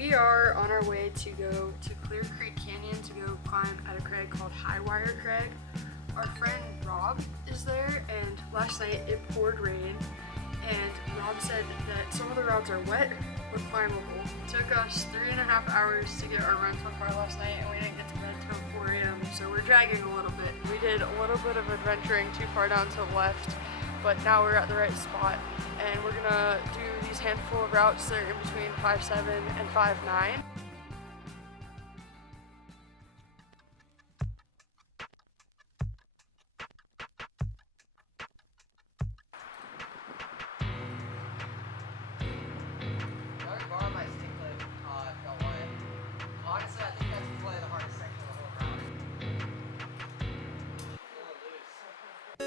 We are on our way to go to Clear Creek Canyon to go climb at a crag called Hire Wire Crag. Our friend Rob is there, and last night it poured rain, and Rob said that some of the routes are wet but climbable. It took us 3.5 hours to get our rental car last night, and we didn't get to bed till 4 a.m., so we're dragging a little bit. We did a little bit of adventuring too far down to the left, but now we're at the right spot, and we're gonna do these handful of routes that are in between 5.7 and 5.9.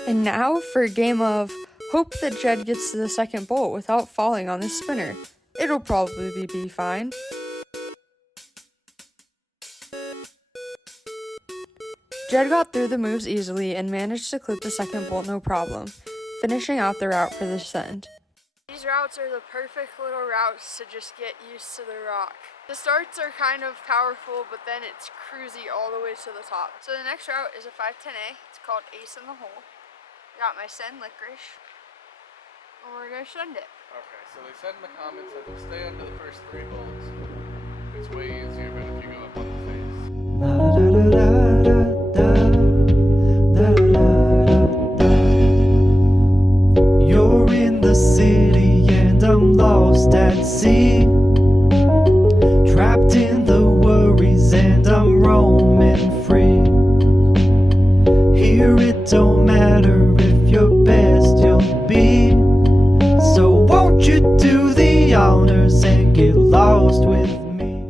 And now for a game of hope that Jed gets to the second bolt without falling on this spinner. It'll probably be fine. Jed got through the moves easily and managed to clip the second bolt no problem, finishing out the route for the descent. These routes are the perfect little routes to just get used to the rock. The starts are kind of powerful, but then it's cruisy all the way to the top. So the next route is a 510A. It's called Ace in the Hole. Got my send licorice, and we're gonna send it. Okay, so they said in the comments that if you stay under the first 3 bolts, it's way easier than if you go up on the face. You're in the city and I'm lost at sea, trapped in the worries and I'm roaming free. Here it don't matter if you're best you'll be, so won't you do the honors and get lost with me?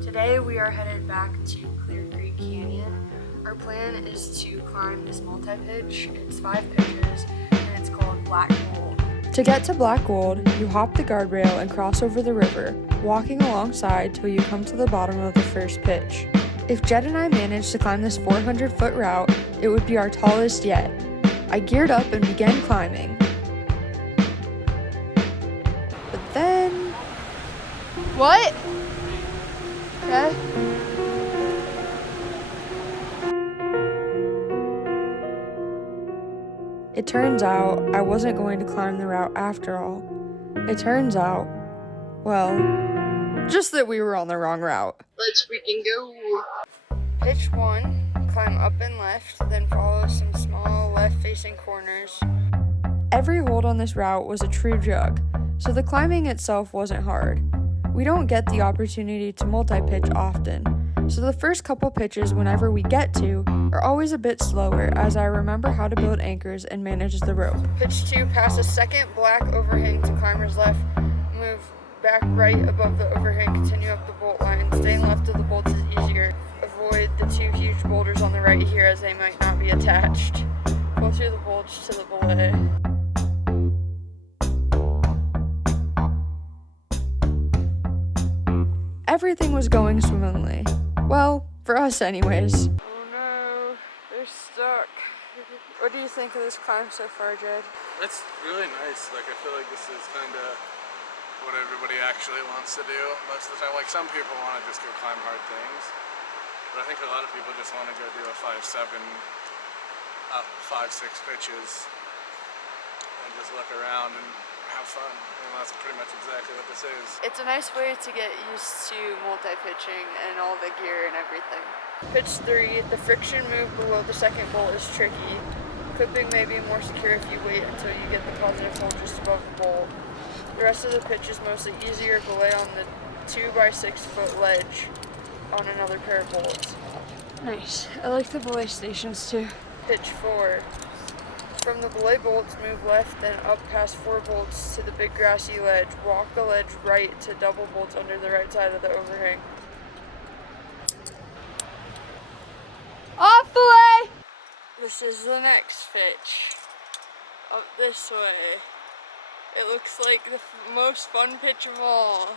Today we are headed back to Clear Creek Canyon. Our plan is to climb this multi-pitch. It's 5 pitches and it's called Black Gold. To get to Black Gold, you hop the guardrail and cross over the river, walking alongside till you come to the bottom of the first pitch. If Jed and I managed to climb this 400-foot route, it would be our tallest yet. I geared up and began climbing. But then... What? Okay. It turns out I wasn't going to climb the route after all. It turns out, well, just that we were on the wrong route. Let's freaking go. Pitch 1, climb up and left, then follow some small left-facing corners. Every hold on this route was a true jug, so the climbing itself wasn't hard. We don't get the opportunity to multi-pitch often, so the first couple pitches whenever we get to are always a bit slower as I remember how to build anchors and manage the rope. Pitch 2, pass a second black overhang to climber's left, move back right above the overhang, continue up the bolt line. Staying left of the bolts is easier. Avoid the 2 huge boulders on the right here as they might not be attached. Pull through the bulge to the belay. Everything was going swimmingly. Well, for us anyways. Oh no, they're stuck. What do you think of this climb so far, Jed? It's really nice. Like, I feel like this is kind of what everybody actually wants to do most of the time. Like, some people want to just go climb hard things, but I think a lot of people just want to go do a 5.7 up 5.6 pitches and just look around and have fun. And that's pretty much exactly what this is. It's a nice way to get used to multi-pitching and all the gear and everything. Pitch 3, the friction move below the second bolt is tricky. Clipping may be more secure if you wait until you get the positive hold just above the bolt. The rest of the pitch is mostly easier belay on the 2x6 foot ledge on another pair of bolts. Nice. I like the belay stations too. Pitch 4. From the belay bolts, move left, then up past 4 bolts to the big grassy ledge. Walk the ledge right to double bolts under the right side of the overhang. Off belay! This is the next pitch. Up this way. It looks like the most fun pitch of all.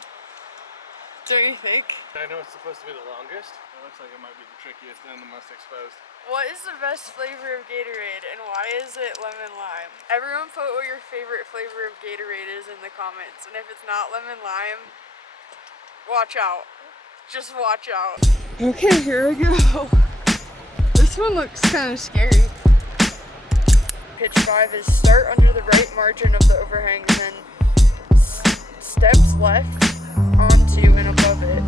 Don't you think? I know it's supposed to be the longest. It looks like it might be the trickiest and the most exposed. What is the best flavor of Gatorade and why is it lemon lime? Everyone put what your favorite flavor of Gatorade is in the comments, and if it's not lemon lime, Watch out. Just watch out. Okay, here we go. This one looks kind of scary. Pitch 5 is start under the right margin of the overhang and then steps left onto and above it.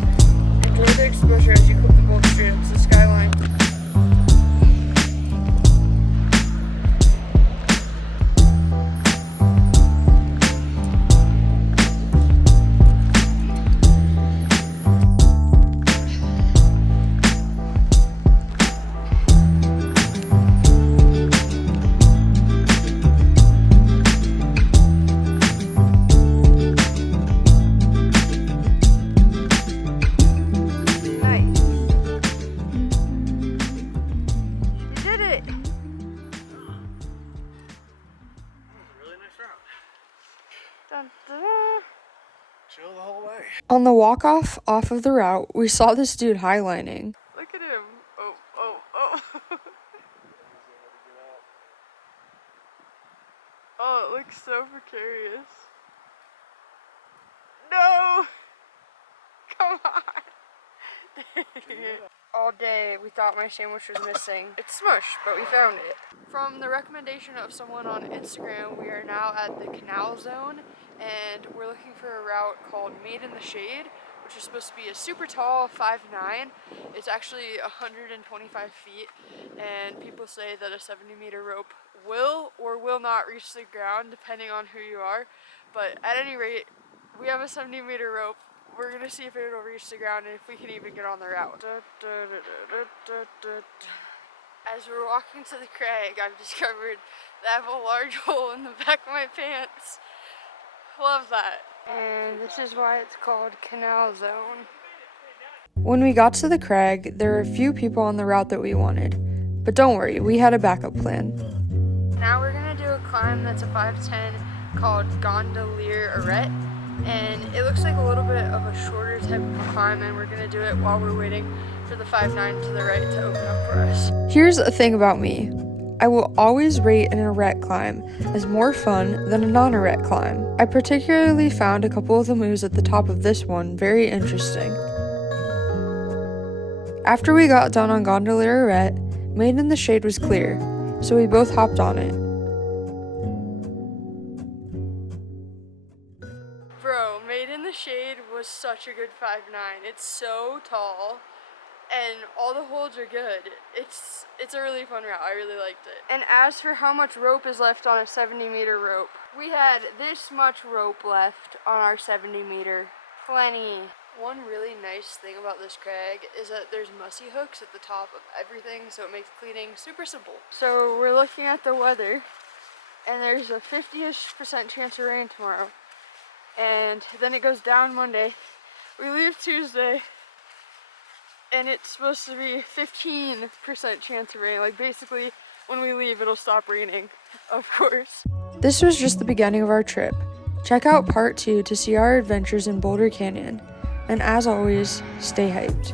Enjoy the exposure as you clip the bolt straight up to the skyline. Chill the whole way. On the walk off of the route, we saw this dude highlining. Look at him. Oh. Oh, it looks so precarious. No! Come on! All day we thought my sandwich was missing. It's smushed, but we found it. From the recommendation of someone on Instagram, we are now at the Canal Zone, and we're looking for a route called Made in the Shade, which is supposed to be a super tall 5'9". It's actually 125 feet, and people say that a 70-meter rope will or will not reach the ground depending on who you are. But at any rate, we have a 70-meter rope. We're gonna see if it'll reach the ground and if we can even get on the route. As we're walking to the crag, I've discovered that I have a large hole in the back of my pants. Love that. And this is why it's called Canal Zone. When we got to the crag, there were a few people on the route that we wanted. But don't worry, we had a backup plan. Now we're gonna do a climb that's a 5'10" called Gondolier Arete. And it looks like a little bit of a shorter type of climb, and we're gonna do it while we're waiting for the 5'9" to the right to open up for us. Here's the thing about me. I will always rate an arete climb as more fun than a non-arete climb. I particularly found a couple of the moves at the top of this one very interesting. After we got done on Gondolier Arete, Made in the Shade was clear, so we both hopped on it. Bro, Made in the Shade was such a good 5'9". It's so tall. And all the holds are good. It's a really fun route. I really liked it. And as for how much rope is left on a 70-meter rope, we had this much rope left on our 70-meter. Plenty. One really nice thing about this crag is that there's mussy hooks at the top of everything, so it makes cleaning super simple. So we're looking at the weather, and there's a 50-ish% chance of rain tomorrow. And then it goes down Monday. We leave Tuesday, and it's supposed to be 15% chance of rain. Like, basically, when we leave, it'll stop raining, of course. This was just the beginning of our trip. Check out part 2 to see our adventures in Boulder Canyon. And as always, stay hyped.